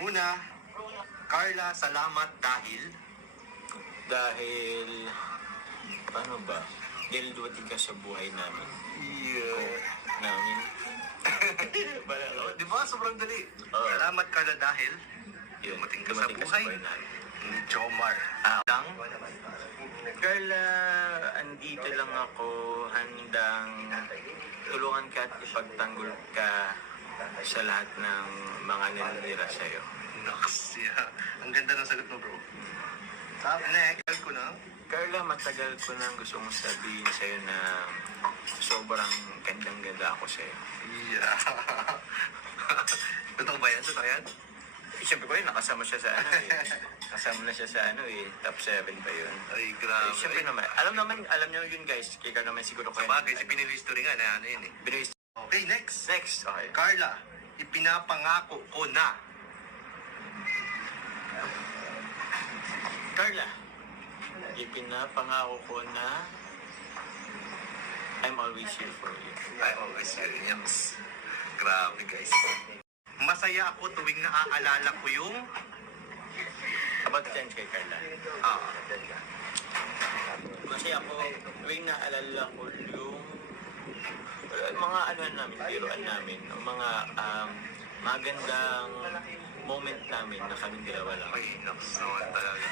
Una, Carla, salamat dahil... Dahil, paano ba? Dahil dumating ka sa buhay namin. Yeah. Namin. Oh, di ba? Sobrang dali. Oo. Salamat, Carla, dahil... Yun, Dumating ka sa buhay. namin. Jomar. Lang? Carla, andito lang ako handang tulungan ka at ipagtanggol ka sa lahat ng mga nilalira sa'yo. Naks, yeah. Ang ganda ng sagot mo, bro. Next, ko na. Carla, matagal ko nang gusto mong sabihin sa'yo na sobrang gandang-ganda ako sa'yo. Yeah. Totoo ba yan? Totoo yan? Siyempre ko yun, nakasama siya sa ano eh. Kasama na siya sa ano eh. Top 7 pa yun. Ay, grabe. Siyempre naman, alam nyo yun guys. Kaya naman siguro ko Sa bagay, si Pinoy History nga na ano yun eh. Bilis. Okay, next. Next, okay. Carla, ipinapangako ko na. Carla, ipinapangako ko na I'm always here for you. I always hear yes. Grabe, guys. Masaya ako tuwing naaalala ko yung... About friends kay Carla. Masaya ako tuwing naalala ko yung mga ano namin, biruan namin, mga magandang moment namin na kaming dalawa lang. Ay, naks naman talaga.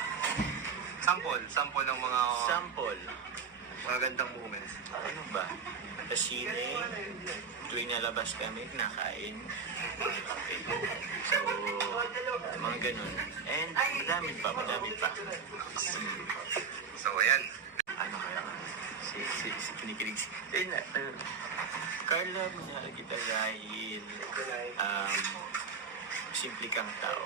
Sample ng mga Sample, magandang moments. ano ba? Sa sine, tuwing nalabas kami, nakain. So, mga ganun. And madami pa. So, ayan. Ano kaya nga? Si kinikilig. Carla, minahal kita dahil simple kang tao.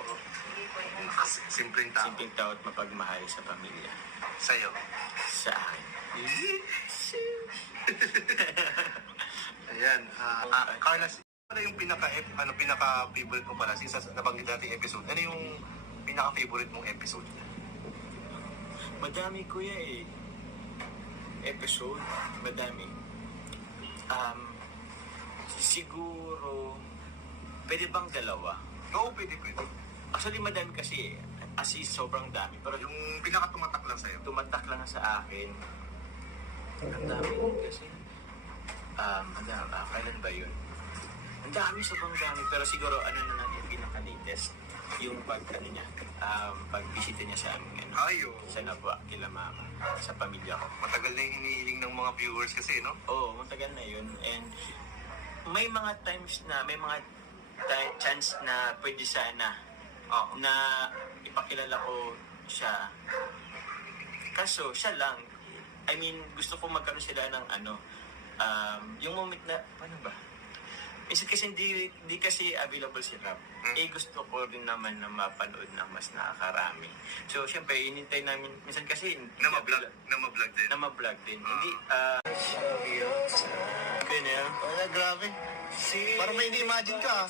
Simpleng tao. Simpleng tao at mapagmahal sa pamilya. Sa'yo. Sa akin. Ayan. Carla, ano yung pinaka-favorite mo pala? Since nabanggit natin episode, ano yung pinaka-favorite mong episode? Madami kuya eh. Episode, madami. Siguro, pwede bang dalawa? Oo, pwede. Actually, madami kasi eh. As is, sobrang dami. Pero yung Yung pinaka-tumatak lang sa'yo. tumatak lang sa akin, ang dami din kasi. Kailan ba yun? Ang dami, sobrang dami. Pero siguro, ano na natin yung pinaka-latest, yung pag-bisita niya sa amin. Ayo. Sa Nabwa, kila mama, sa pamilya ko. Matagal na yung hinihiling ng mga viewers kasi, no? Oo, matagal na yun. And may mga times na, may mga chance na pwede sana Oo. na ipakilala ko siya. Kaso, siya lang. I mean, gusto ko magkaroon sila ng yung moment na, paano ba? Minsan kasi hindi kasi available si Rap. Gusto ko rin naman na mapanood ng mas nakakarami. So, syempre, inintay namin, minsan kasi... Na ma-vlog din. Na ma-vlog din. Hindi, ganyan. Ay, grabe. Parang may ini-imagine ka.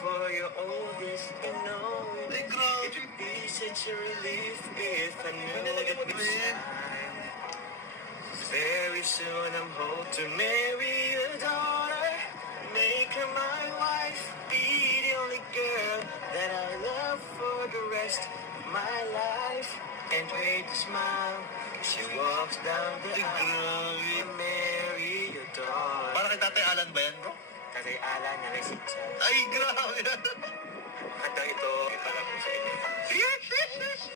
For your oldest and know Ay, grabe. it would be such a relief if I knew that this time. Very soon I'm hoping to marry your daughter, make her my wife, be the only girl that I love for the rest of my life. And wait to smile, she walks down the Ay, aisle grabe. to marry your daughter. Para kay Tatay Alan ba yan, bro? Kasi ala niya kay Sitcha. Ay, grabe. At ito, ipala ko sa inyo.